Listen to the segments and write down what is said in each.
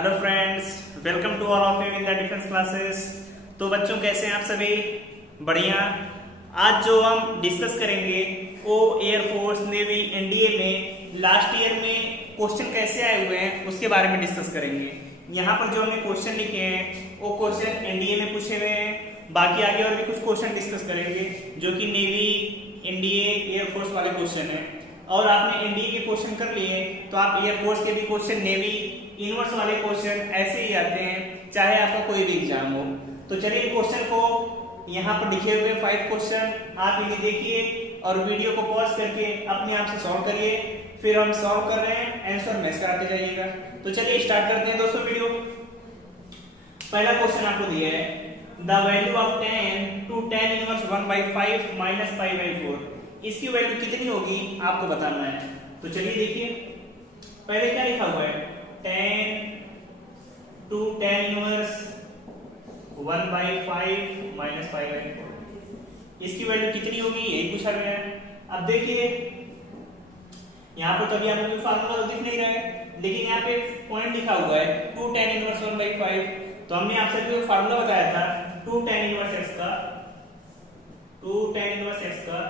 Hello friends, welcome to all of you in the defence classes. तो बच्चों कैसे हैं आप सभी? बढ़िया। आज जो हम डिस्कस करेंगे वो एयरफोर्स नेवी एनडीए में लास्ट ईयर में क्वेश्चन कैसे आए हुए हैं उसके बारे में डिस्कस करेंगे। यहाँ पर जो हमने क्वेश्चन लिखे हैं वो क्वेश्चन एनडीए में पूछे हुए हैं। बाकी आगे और भी कुछ क्वेश्चन डिस्कस करेंगे जो कि नेवी एनडीए एयरफोर्स वाले क्वेश्चन है। और आपने एनडीए के क्वेश्चन कर लिए तो आप एयरफोर्स के भी क्वेश्चन, नेवी इनवर्स वाले क्वेश्चन ऐसे ही आते हैं चाहे आपका कोई भी एग्जाम हो। तो चलिए क्वेश्चन को यहाँ पर लिखे हुए 5 क्वेश्चन आप इन्हें देखिए और वीडियो को पॉज करके अपने आप से सॉल्व करिए। फिर हम सॉल्व कर रहे हैं, आंसर मैच कराते जाइएगा। तो चलिए स्टार्ट करते हैं दोस्तों वीडियो। पहला क्वेश्चन आपको दिया है the value of 10 two 10 inverse 1/5 minus pi by 4। इसकी वैल्यू कितनी होगी आपको बताना है। तो चलिए देखिए, पहले क्या लिखा हुआ है 10 two 10 inverse 1/5 minus pi by 4। इसकी वैल्यू कितनी होगी यही पूछा गया है। अब देखिए यहाँ पर कभी आपको कोई फार्मूला दिख नहीं रहा है, लेकिन यहाँ पे पॉइंट लिखा हुआ है 2 10 इनवर्स 1/5। तो हमने आपसे जो फार्मूला बताया था 2 10 इनवर्स x का, 2 10 इनवर्स x का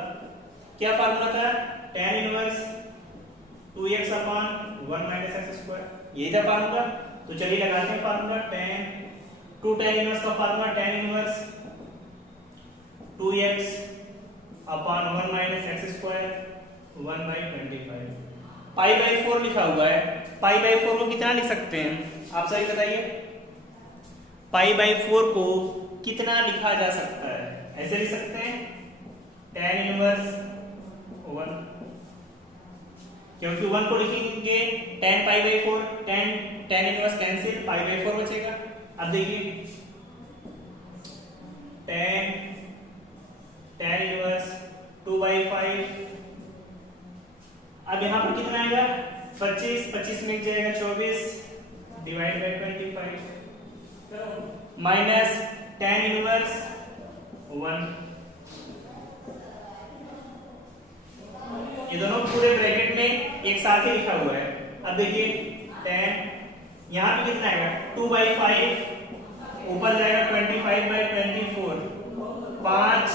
क्या फार्मूला था? tan inverse 2x upon 1 minus X square, यही था फार्मूला। तो चलिए लगाते हैं फार्मूला। tan 2 tan इनवर्स का formula tan inverse 2x upon 1 minus X square 1/25। Pi by 4 लिखा हुआ है। पाई बाई 4 को कितना लिख सकते हैं आप सही बताइए? पाई बाई 4 को कितना लिखा जा सकता है? ऐसे लिख सकते हैं tan इनवर्स 1, क्योंकि 1 को लिखेंगे tan pi by 4, tan inverse cancel, pi by 4 बचेगा। अब देखिए tan इनवर्स 2/5। अब यहाँ पर कितना आएगा? 25 में जाएगा 24 divide by 25 minus tan inverse 1। ये दोनों पूरे ब्रैकेट में एक साथ ही लिखा हुआ है। अब देखिए tan यहाँ पे कितना आएगा 2/5 ऊपर जाएगा 25/24 5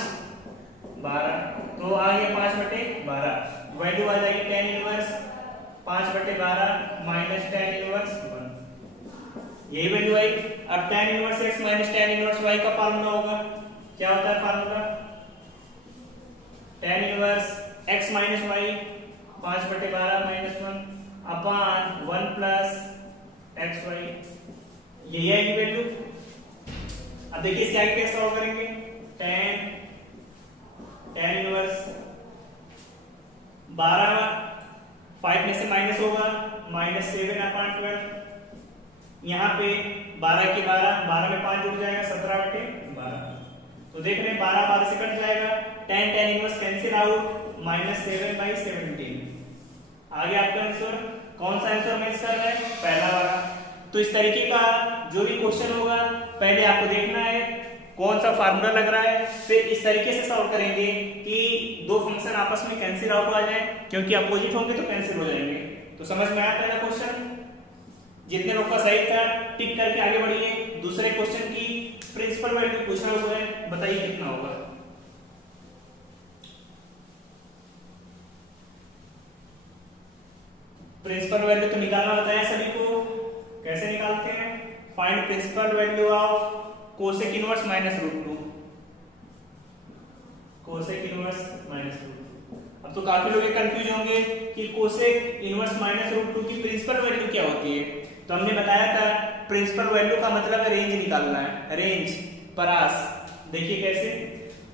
12, तो आ गया 5/12। वैल्यू आ जाएगी tan inverse 5/12 minus tan inverse 1, यही वैल्यू आई। अब tan inverse x minus tan inverse y का फार्मूला होगा, क्या होता है formula? tan inverse x minus y 5/12 minus 1 upon 1 plus xy, यही आएगी वैल्यू। अब देखिए इसके आगे कैसे सॉल्व करेंगे? tan इनवर्स 12 5 में से माइनस होगा माइनस 7/12। यहाँ पे 12 के 12 में 5 जुड़ जाएगा 17/12। तो देख रहे हैं 12 से कट जाएगा, tan inverse cancel out minus 7/17। आगे आपका आंसर कौन सा आंसर मैच कर रहा है? पहला वाला। तो इस तरीके का जो भी क्वेश्चन होगा पहले आपको देखना है कौन सा फार्मूला लग रहा है, फिर इस तरीके से सॉल्व करेंगे कि दो फंक्शन आपस में कैंसिल आउट हो जाए, क्योंकि अपोजिट होंगे तो कैंसिल हो जाएंगे। तो समझ में आया पहला क्वेश्चन? जितने लोग का सही था टिक करके आगे बढ़िए। दूसरे क्वेश्चन की प्रिंसिपल वैल्यू पूछा हुआ है, बताइए कितना होगा? प्रिंसिपल वैल्यू तो निकालना बताया सभी को, कैसे निकालते हैं? Find principal value of cosec inverse minus root 2। Cosec inverse minus root 2। अब तो काफी लोग कंफ्यूज होंगे कि कोसेक इनवर्स माइनस रूट 2 की प्रिंसिपल वैल्यू क्या होती है। तो हमने बताया था प्रिंसिपल वैल्यू का मतलब रेंज निकालना है, रेंज परास। देखिए कैसे,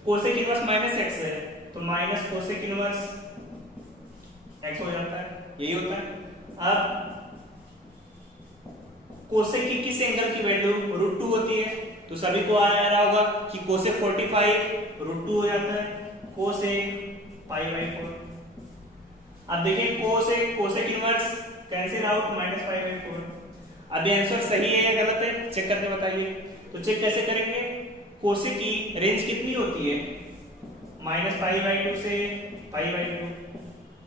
कोसेक इनवर्स माइनस x है तो माइनस कोसेक इनवर्स x हो जाता है, यही होता है। अब कोसेक की किस एंगल की वैल्यू रूट 2 होती है? तो सभी को आ रहा होगा कि कोसेक 45 रूट 2 हो जाता है, कोसेक पाई बाई 4। अब देखिए cosec inverse cancel out minus pi by 4। अब ये आंसर सही है या गलत है चेक करके बताइए। तो चेक कैसे करेंगे? कोसेक की रेंज कितनी होती है? माइनस पाई बाई 2 से pi by 2,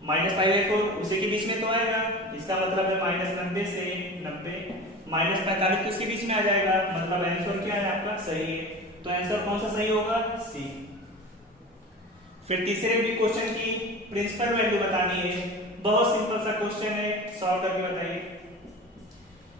minus pi by 4 उसी के बीच में तो आएगा, इसका मतलब है माइनस 90 से 90 -45 तो इसके बीच में आ जाएगा, मतलब आंसर क्या है आपका सही है। तो आंसर कौन सा सही होगा? सी। फिर तीसरे भी क्वेश्चन की प्रिंसिपल वैल्यू बतानी है। बहुत सिंपल सा क्वेश्चन है, सॉल्व करके बताइए।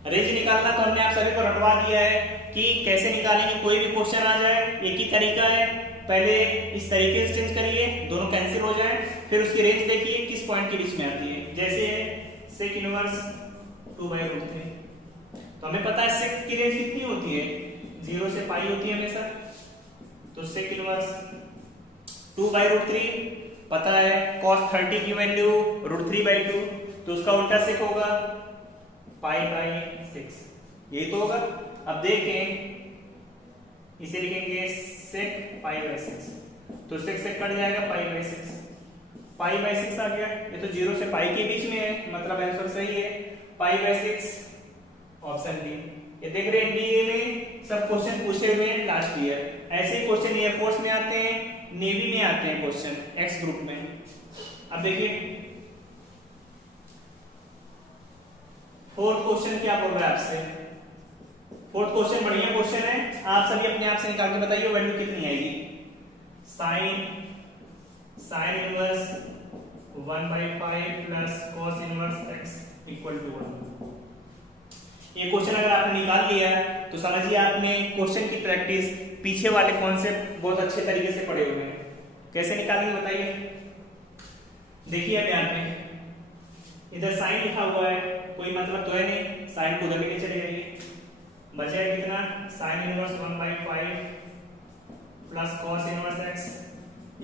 रेंज निकालना तो हमने आप सभी को रटवा दिया है कि कैसे निकालेंगे। कोई भी क्वेश्चन आ जाए एक ही तरीका है, पहले इस तरीके से चेंज करिए, दोनों कैंसिल हो जाए, फिर उसकी रेंज देखिए किस पॉइंट के बीच में आती है। जैसे सेक इनवर्स 2/√3, तो हमें पता है सेक की रेंज कितनी होती है, 0 से पाई होती है हमेशा। तो सेक इनवर्स 2/√3 पता है, cos 30 की वैल्यू √3/2, तो उसका उल्टा सेक होगा π/6, यही तो होगा। अब देखें, इसे लिखेंगे sec π/6, तो sec से कट जाएगा π/6, π/6 आ गया। ये तो 0 से पाई के बीच में है, मतलब आंसर सही है π/6, ऑप्शन बी। ये देख रहे हैं एनडीए में सब क्वेश्चन पूछे हुए हैं लास्ट ईयर, ऐसे ही क्वेश्चन एयरफोर्स में आते हैं, नेवी में आते हैं क्वेश्चन, एक्स ग्रुप में। अब देखिए फोर्थ क्वेश्चन क्या बोल रहा है आपसे। फोर्थ क्वेश्चन बढ़िया क्वेश्चन है, आप सभी अपने आप से निकाल के बताइए वैल्यू कितनी आएगी। Sine inverse 1/5 plus cos inverse x equal to 1। ये क्वेश्चन अगर आपने निकाल लिया तो समझिए आपने क्वेश्चन की प्रैक्टिस, पीछे वाले कॉन्सेप्ट बहुत अच्छे तरीके से पढ़े हुए हैं। कैसे निकालेंगे बताइए। देखिए अब यहाँ पे इधर साइन लिखा हुआ है, कोई मतलब तो है नहीं, साइन को उधर भी नहीं चली जाएगी, बचेगा कितना, sine inverse 1/5 plus cos inverse x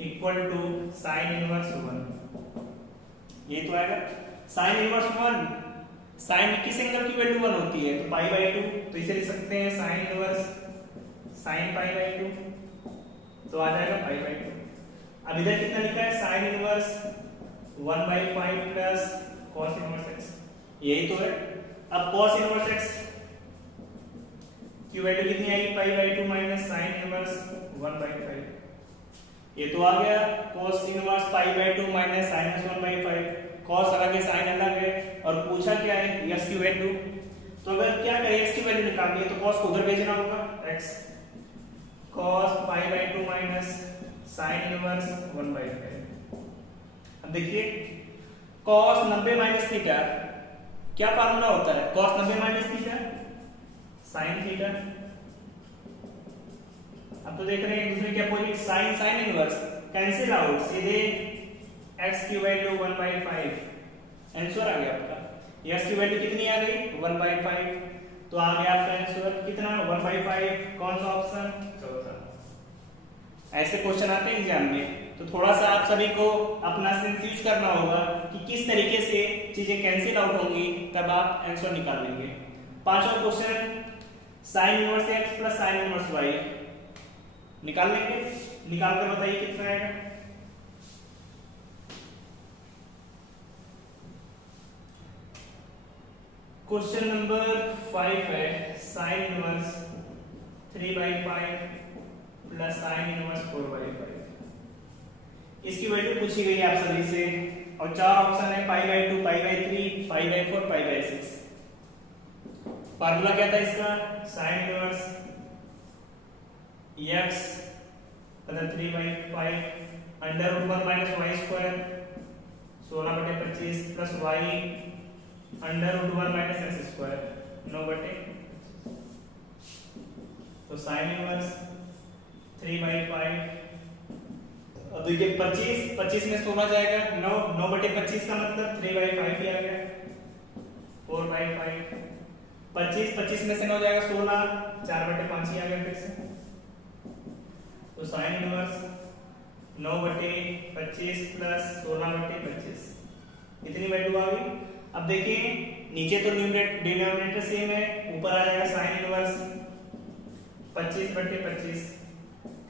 equal to sine inverse 1। ये तो आएगा साइन इनवर्स 1, साइन किस एंगल की वैल्यू 1 होती है, तो π/2, तो इसे लिख सकते हैं साइन इनवर्स साइन π/2, तो आ जाएगा π/2। अब इधर कितना लिखा है, sign inverse 1/5 plus cos inverse x, यही तो है। अब कॉस इनवर्स x की वैल्यू कितनी आएगी, π/2 माइनस साइन इनवर्स 1/5, ये तो आ गया cos inverse π/2 minus sine inverse 1/5। cos अलग है, साइन अलग है, और पूछा क्या है, x की वैल्यू। तो अगर क्या करें, x की वैल्यू निकालनी है तो cos को उधर भेजना होगा, x cos π/2 minus sine inverse 1/5। अब देखिए cos 90 माइनस थीटा, क्या फार्मूला होता है, cos 90 minus theta sine theta. अब तो देख रहे हैं एक दूसरे के opposite, sine sine inverse cancel out, सीधे x की वैल्यू 1/5, आंसर आ गया आपका। x की वैल्यू कितनी आ गई, 1/5, तो आ गया आपका आंसर कितना, 1/5। कौन सा ऑप्शन, चौथा। ऐसे क्वेश्चन आते हैं एग्जाम में, तो थोड़ा सा आप सभी को अपना सेंस यूज करना होगा कि किस तरीके से चीजें कैंसिल आउट होंगी, तब आप आंसर निकाल लेंगे। पांचवा question, sine inverse x plus sine inverse y निकाल लेंगे, निकाल कर बताइए कितना आएगा। क्वेश्चन नंबर 5 है, sine inverse 3/5 plus sine inverse 4/5। इसकी वैल्यू पूछी गई है आप सभी से, और चार ऑप्शन है, π/2, π/3, π/4, π/6। फार्मूला क्या था इसका, साइन इनवर्स x मतलब 3/5 √1 minus y square 16/25 plus y √1 minus x square 9/, तो साइन इनवर्स 3/5। अब देखिए 25 में 16 जाएगा, 9/25 का मतलब 3/5 ही आ गया, 4/5। 25 में से 9 जाएगा 16, 4/5 ही आ गया फिर से, तो साइन इनवर्स 9/25 प्लस 16/25, इतनी वैल्यू आ गई। अब देखिए नीचे तो डिनोमिनेटर सेम है, ऊपर आ जाएगा sine inverse 25/25,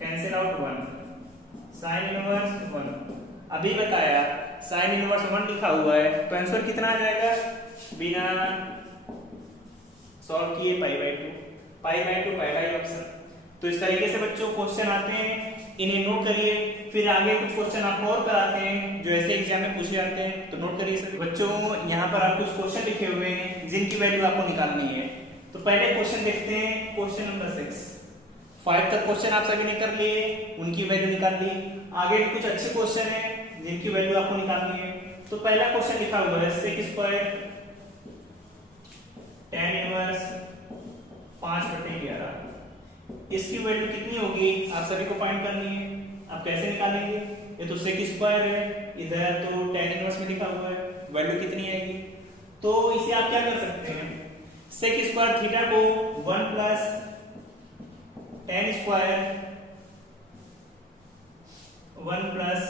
cancel out 1, sign inverse 1। अभी बताया साइन इनवर्स 1 लिखा हुआ है, तो आंसर कितना आ जाएगा, बिना सॉल्व किए π/2 पहला ही ऑप्शन। तो इस तरीके से बच्चों क्वेश्चन आते हैं, इन्हें नोट करिए, फिर आगे कुछ क्वेश्चन आपको और कराते हैं जो ऐसे एग्जाम में पूछे जाते हैं, तो नोट करिए सर। बच्चों यहाँ पर आप कुछ क्वेश्चन लिखे हुए हैं जिनकी वैल्यू आपको निकालनी है। तो पहले क्वेश्चन देखते हैं, क्वेश्चन नंबर 6। 5 तक क्वेश्चन आप सभी ने कर लिए, उनकी वैल्यू निकाल ली। आगे भी कुछ अच्छे क्वेश्चन हैं जिनकी वैल्यू आपको निकालनी है। तो पहला क्वेश्चन लिखा हुआ है sec स्क्वायर tan इनवर्स 5/11। इसकी वैल्यू कितनी होगी आप सभी को फाइंड करनी है। आप कैसे निकालेंगे, ये तो sec स्क्वायर है, इधर तो tan इनवर्स में लिखा हुआ है, वैल्यू कितनी आएगी। तो इसे आप क्या कर सकते हैं, sec स्क्वायर थीटा को 1 plus tan square 1 plus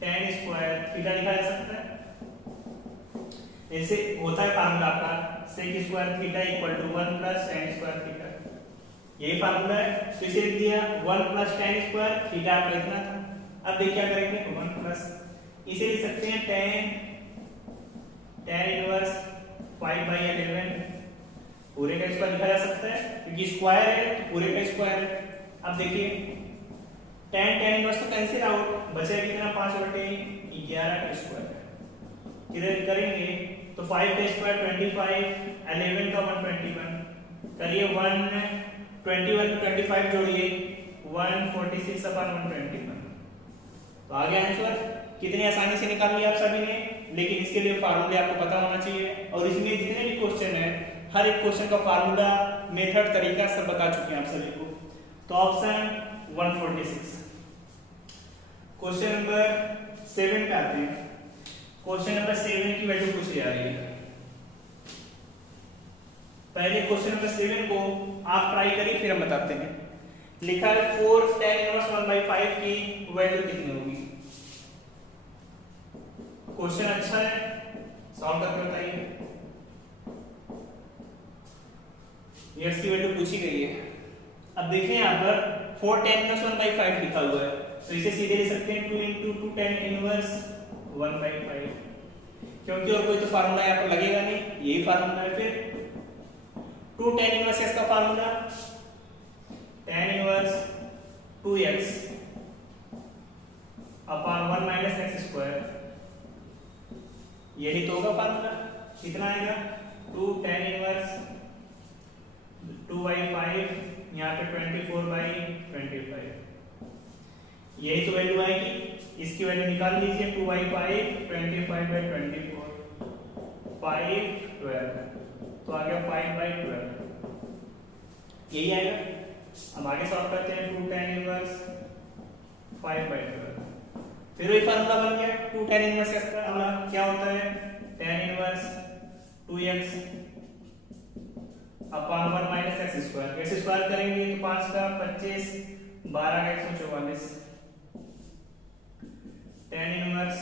tan square theta लिखा जा सकता है। ऐसे होता है फार्मूला आपका sec square theta equal to 1 plus tan square theta, यही फार्मूला है। तो इसे लिख दिया 1 प्लस tan स्क्वायर थीटा आपका इतना था। अब देखिए क्या करेंगे, 1 प्लस इसे लिख सकते हैं tan इनवर्स 5/11 पूरे का स्क्वायर लिखा जा सकता है क्योंकि स्क्वायर है तो पूरे का स्क्वायर है। अब देखिए tan इनवर्स तो कैंसिल आउट, बचेगा कितना 5/11 का स्क्वायर। किधर करेंगे तो 5 का स्क्वायर 25, 11 का 121, करिए 121 25 जोड़िए 146/121। तो आ गया आंसर। कितनी आसानी से निकाल लिया आप सभी ने, लेकिन इसके लिए फार्मूले आपको पता होना चाहिए। और इसमें जितने भी क्वेश्चन है हर एक क्वेश्चन का फार्मूला, मेथड, तरीका सब बता चुके हैं आप सभी को। तो ऑप्शन 146। क्वेश्चन नंबर 7 पे आते हैं। क्वेश्चन नंबर 7 की वैल्यू पूछी जा रही है। पहले क्वेश्चन नंबर 7 को आप ट्राई करिए फिर हम बताते हैं। लिखा है 4 tan इनवर्स 1/5 की वैल्यू कितनी होगी। क्वेश्चन अच्छा है, सॉल्व करके बताइए। ये इसकी वैल्यू पूछी गई है। अब देखिए यहाँ पर 4 tan इनवर्स 1/5 लिखा हुआ है, तो इसे सीधे लिख सकते हैं 2 × 2 tan इनवर्स 1/5, क्योंकि और कोई तो फार्मूला यहाँ पर लगेगा नहीं, यही फार्मूला है। फिर 2 tan इनवर्स x का formula tan inverse 2x upon 1 minus x square, यही तो होगा फार्मूला। कितना आएगा 2 tan इनवर्स 2/5, यहाँ पे 24/25, यही तो वैल्यू आएगी। इसकी वैल्यू निकाल लीजिए 2/5 25/24 5 12, तो आ गया 5/12, यही आएगा। अब आगे सॉल्व करते हैं 2 tan इनवर्स 5/12, फिर वही फार्मूला बन गया 2 tan इनवर्स x का फार्मूला क्या होता है tan inverse 2x upon 1 minus x square. x square करेंगे तो 5 का 25, 12 का 144, tan इनवर्स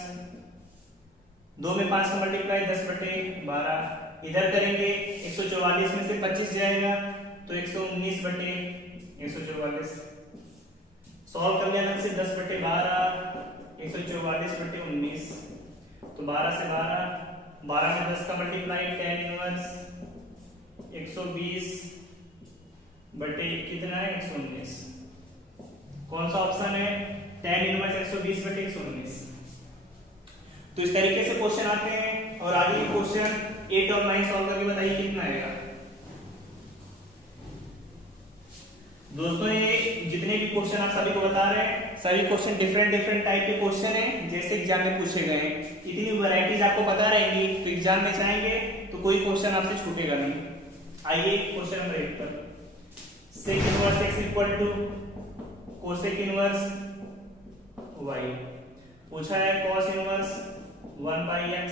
2 में 5 का मल्टीप्लाई 10/12, इधर करेंगे 144 में से 25 जाएगा तो 119/144, सॉल्व कर लेना से 10/12 144/19, तो 12 से 12 में 10 का मल्टीप्लाई tan इनवर्स 120 बटे कितना है 119। कौन सा ऑप्शन है tan इनवर्स 120 बटे 119। तो इस तरीके से क्वेश्चन आते हैं। और आगे क्वेश्चन 8 और 9 सॉल्व करके बताइए कितना आएगा। दोस्तों ये जितने भी क्वेश्चन आप सभी को बता रहे हैं, सभी क्वेश्चन डिफरेंट टाइप के क्वेश्चन हैं जैसे एग्जाम में पूछे गए हैं। इतनी वैरायटीज आपको पता रहेंगी तो एग्जाम में जाएंगे तो कोई क्वेश्चन आपसे छूटेगा नहीं। आइए क्वेश्चन नंबर 8 पर। sec inverse x equal to cosec inverse y पूछा है cos inverse 1/x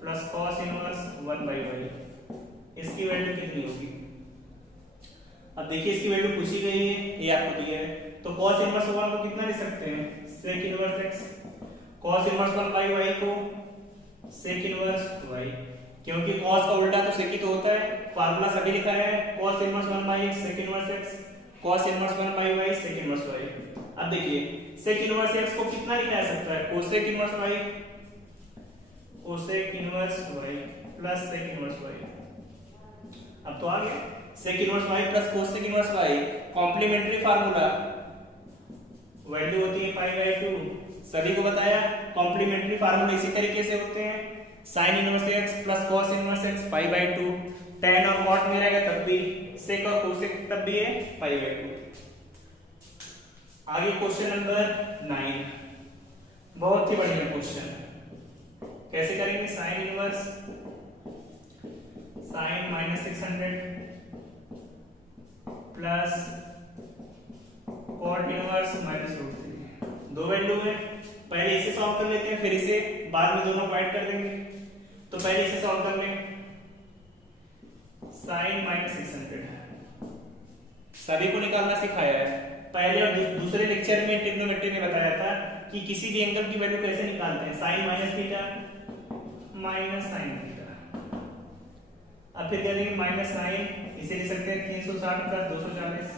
plus cos inverse 1/y, इसकी वैल्यू कितनी होगी। अब देखिए इसकी वैल्यू पूछी गई है, ये आपको दिया है। तो cos इनवर्स 1 को कितना लिख सकते हैं sec inverse x, cos inverse 1/y को sec इनवर्स y, क्योंकि cos का उल्टा तो sec ही तो होता है। फार्मूला सभी लिखा है cos inverse 1/x sec inverse x, cos inverse 1/y sec inverse y। अब देखिए sec इनवर्स x को कितना लिखा जा सकता है cosec inverse y, cosec inverse y plus sec inverse y। अब तो आ गया sec inverse y plus cosec inverse y complementary formula, value होती है पाई बाय 2, सभी को बताया कॉम्प्लीमेंट्री फार्मूला इसी तरीके से होते हैं। Sine inverse X plus cos inverse x pi by 2, tan और cot में रहेगा तब भी, sec और cosec तब भी है पाई बाई 2। आगे क्वेश्चन नंबर 9, बहुत ही बढ़िया क्वेश्चन। कैसे करेंगे? Sine inverse sine -600 plus cot inverse -√3, दो वैल्यू है। पहले इसे सॉल्व कर लेते हैं, फिर इसे बाद में दोनों को ऐड कर देंगे। तो पहले इसे सॉल्व कर लें। साइन -600 सभी को निकालना सिखाया है पहले, और दूसरे लेक्चर में ट्रिग्नोमेट्री में बताया था कि किसी भी एंगल की वैल्यू कैसे निकालते हैं, sine minus theta minus sine theta. अब फिर क्या देंगे? माइनस साइन, इसे लिख सकते हैं 360 प्लस 240,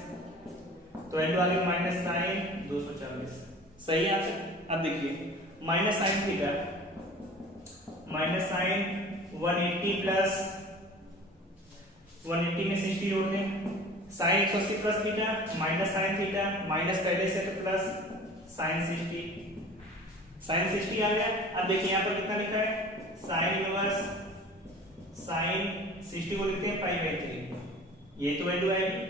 तो वैल्यू आ गई माइनस साइन 240। सही आंसर। अब देखिए minus sine theta minus sine 180 plus 180 में 60 जोड़ दें, sine 180 plus theta minus sine theta minus पहले से तो प्लस साइन 60, साइन 60 आ गया। अब देखिए यहाँ पर कितना लिखा है? साइन इनवर्स साइन 60 को लिखते हैं पाई बाई 3, ये तो वैल्यू आएगी।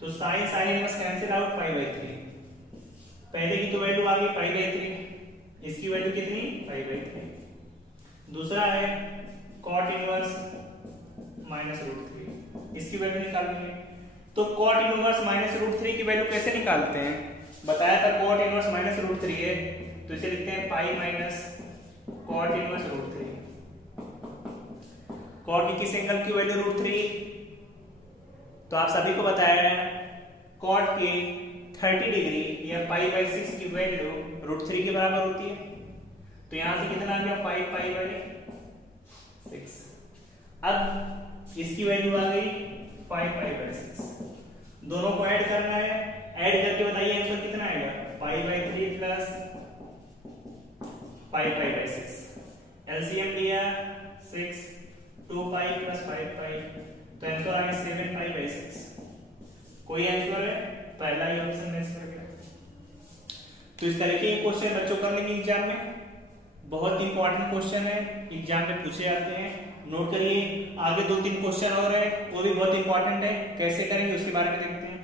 तो sine sine inverse cancel out pi by 3, पहले की तो वैल्यू आ गई पाई बाई 3, इसकी वैल्यू कितनी? पाई बाई 3। दूसरा है कॉट इनवर्स -√3, इसकी वैल्यू निकालनी है। तो कॉट इनवर्स -√3 की वैल्यू कैसे निकालते हैं? बताया था कॉट इनवर्स -√3 है, तो इसे लिखते हैं pi minus cot inverse √3। Cot की किस एंगल की वैल्यू √3? तो आप सभी को बताया है कॉट के 30 डिग्री या पाई बाई 6 की वैल्यू √3 के बराबर होती है। तो यहां से कितना आ गया? 5 पाई बाई 6। अब इसकी वैल्यू आ गई 5 पाई बाई 6, दोनों को ऐड करना है। ऐड करके बताइए आंसर कितना आएगा? पाई by 3 plus pi by 6। LCM लिया 6, 2 पाई प्लस 5 पाई, तो आंसर आ गया 7 पाई बाई 6। कोई आंसर है? पहला ही ऑप्शन मैच कर गया। तो इस तरह के क्वेश्चन बच्चों कर लेंगे एग्जाम में, बहुत इंपॉर्टेंट क्वेश्चन है, एग्जाम में पूछे जाते हैं, नोट करिए। आगे 2-3 क्वेश्चन और है, वो भी बहुत इंपॉर्टेंट है, कैसे करेंगे उसके बारे में देखते हैं।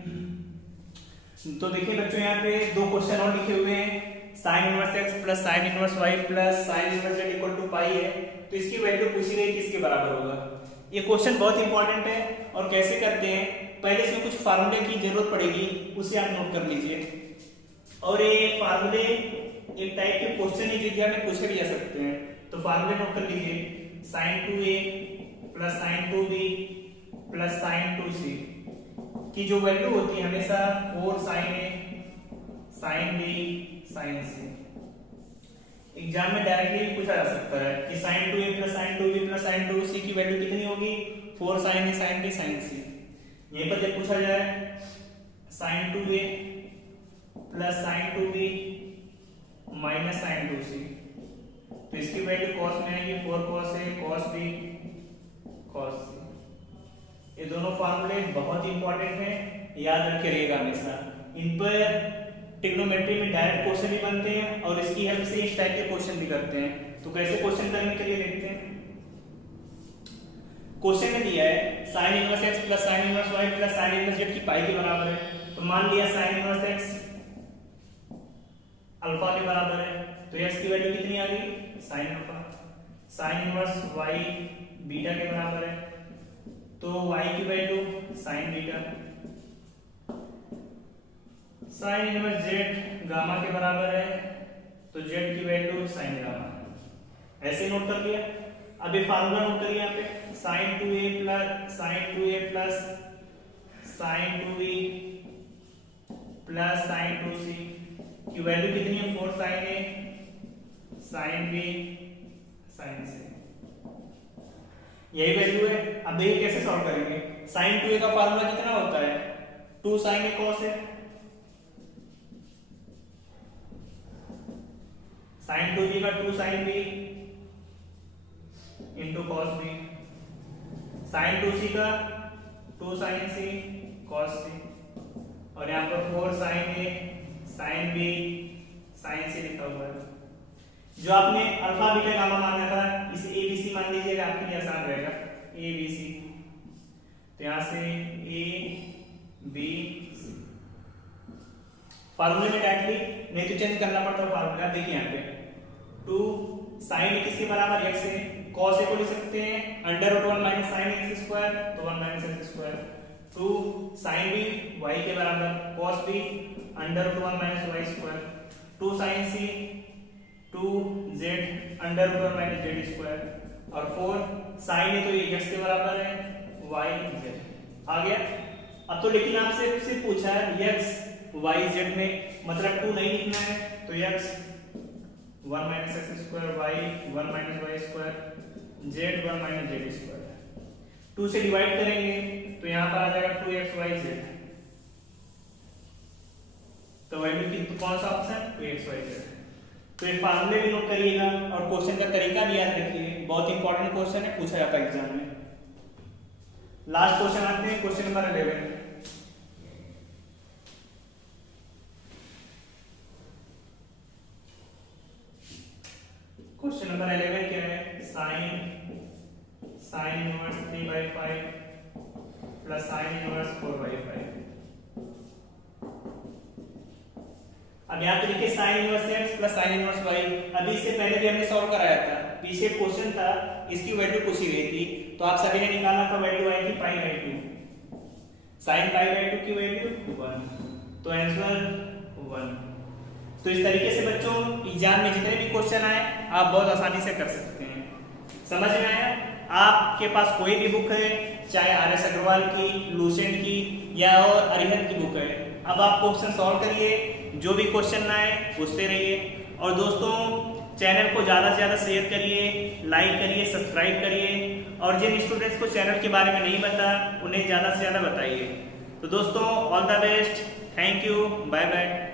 तो देखिए बच्चों यहाँ पे 2 क्वेश्चन और लिखे हुए हैं, sine inverse X plus sine inverse Y plus sine inverse Z equal to pi है। तो इसकी वैल्यू पूछी गई किसके बराबर होगा। ये क्वेश्चन बहुत इंपॉर्टेंट है, और कैसे करते हैं पहले इसमें कुछ फार्मूले की जरूरत पड़ेगी, उसे आप नोट कर लीजिए। और ये फार्मूले एक टाइप के क्वेश्चन है जो एग्जाम में पूछे भी जा सकते हैं, तो फार्मूले नोट कर लीजिए। sin 2a plus sin 2b plus sin 2c की जो वैल्यू होती है हमेशा 4 sin a sin b sin c। Exam में डायरेक्टली पूछा जा सकता है कि sin 2a plus sin 2b plus sin 2c की वैल्यू कितनी होगी? 4 sin a sin b sin c। यहीं पर जब पूछा जाए sin 2a plus sin 2b minus sin 2c, तो इसकी वैल्यू cos में आएगी 4 cos a cos b cos c। ये दोनों फार्मूले बहुत इंपॉर्टेंट हैं, याद रखे रहिएगा हमेशा। इन पर ट्रिग्नोमेट्री में डायरेक्ट क्वेश्चन भी बनते हैं, और इसकी हेल्प से इस टाइप के क्वेश्चन भी करते हैं। तो कैसे क्वेश्चन करेंगे चलिए देखते हैं। क्वेश्चन में दिया है sin inverse x plus sin inverse y plus sin inverse z की पाई के बराबर है। तो मान लिया sin इनवर्स x अल्फा के बराबर है, तो x की वैल्यू कितनी आ गई? sin alpha. sin inverse y beta के बराबर है, तो y की value sin beta. sin inverse z gamma के बराबर है, तो z की वैल्यू sin गामा। ऐसे नोट कर लिया। अब ये फार्मूला नोट करिए यहाँ पे, sin 2a plus sin 2a plus sin 2b plus sin 2c की वैल्यू कितनी है? 4 sin a sin b sin c, यही वैल्यू है। अब देखिए कैसे सॉल्व करेंगे। sin 2a का फार्मूला कितना होता है? 2 sin a cos a, sin 2b का 2 sin b into cos b, sin 2c का 2 sin c cos c, और यहाँ पर 4 sin a sin b sin c लिखा हुआ है। जो आपने अल्फा बीटा गामा माना था इसे ए बी सी मान लीजिएगा, आपके लिए आसान रहेगा ए बी सी। तो यहां से ए बी सी फार्मूले में डायरेक्टली नहीं तो चेंज करना पड़ता फार्मूला। देखिए यहाँ पे 2 साइन किसके बराबर x है, cos a को लिख सकते हैं √1 माइनस साइन एक्स स्क्वायर, तो 1 minus X square. 2 sine b y के बराबर, cos b √1 minus Y square. 2 sine c 2 z √1 minus Z square. और 4 साइन a तो ये x के बराबर है y z। आ गया। अब तो लेकिन आपसे सिर्फ पूछा है x y z में, मतलब 2 नहीं लिखना है तो x 1 minus X square, y 1 minus Y square, z 1 minus Z square. 2 से डिवाइड करेंगे तो यहाँ पर आ जाएगा 2xyz। तो वैल्यू की कौन सा ऑप्शन 2xyz। तो ये फार्मूले भी नोट करिएगा और क्वेश्चन का तरीका भी याद रखिए, बहुत इंपॉर्टेंट क्वेश्चन है, पूछा जाता है एग्जाम में। लास्ट क्वेश्चन आते हैं, क्वेश्चन नंबर 11। क्वेश्चन नंबर 11 क्या है, sine inverse 3/5 plus sine inverse 4/5। अब यहाँ पे देखिए sine inverse x plus sine inverse y, अभी इससे पहले भी हमने सॉल्व कराया था, पीछे क्वेश्चन था इसकी वैल्यू पूछी गई थी, तो आप सभी ने निकाला था, वैल्यू आई थी π/2, साइन π/2 की वैल्यू 1, तो आंसर 1। तो इस तरीके से बच्चों एग्जाम में जितने भी क्वेश्चन आए आप बहुत आसानी से कर सकते हैं। समझ में आया? आपके पास कोई भी बुक है, चाहे आर.एस. अग्रवाल की, लूसेंट की या और अरिहंत की बुक है, अब आप क्वेश्चन सॉल्व करिए, जो भी क्वेश्चन ना आए पूछते रहिए। और दोस्तों चैनल को ज़्यादा से ज़्यादा शेयर करिए, लाइक करिए, सब्सक्राइब करिए, और जिन स्टूडेंट्स को चैनल के बारे में नहीं पता उन्हें ज़्यादा से ज़्यादा बताइए। तो दोस्तों all the best, thank you, bye bye.